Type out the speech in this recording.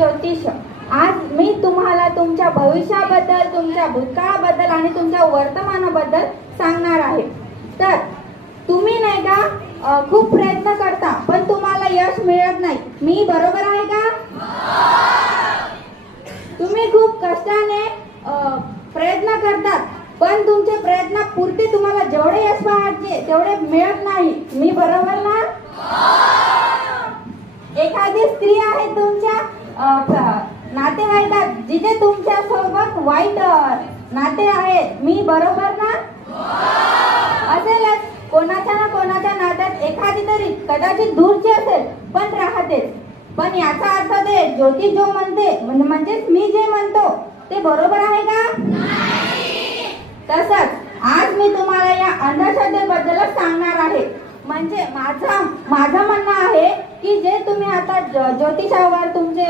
ज्योतिष. आज मी तुम्हाला तुमच्या भविष्याबद्दल, तुमच्या भूतकाळाबद्दल आणि तुमच्या वर्तमानाबद्दल सांगणार आहे. तर तुम्ही नाही का खूप प्रयत्न करता पण तुम्हाला यश मिळत नाही. मी बरोबर आहे का? तुम्ही खूप कष्टाने प्रयत्न करतात पण तुमचे प्रयत्नापुरते तुम्हाला जेवढे यश पाहिजे तेवढे मिळत नाही. मी बरोबर ना? एखादी स्त्री आहे तुमच्या नातेवाईकात जिथे तुमच्या सोबत वाईट नाते आहेत. मी बरोबर ना? असेलच कोणाच्या ना कोणाच्या नात्यात एखादी तरी कदाचित दूरची असेल पण राहतेच. पण याचा अर्थ ते ज्योतिष जो म्हणते म्हणजेच मी जे म्हणतो ते बरोबर आहे का? तसंच आज मी तुम्हाला या अंधश्रद्धेबद्दलच सांगणार आहे. म्हणजे माझं म्हणणं आहे की जे तुम्ही आता ज्योतिषावर तुमचे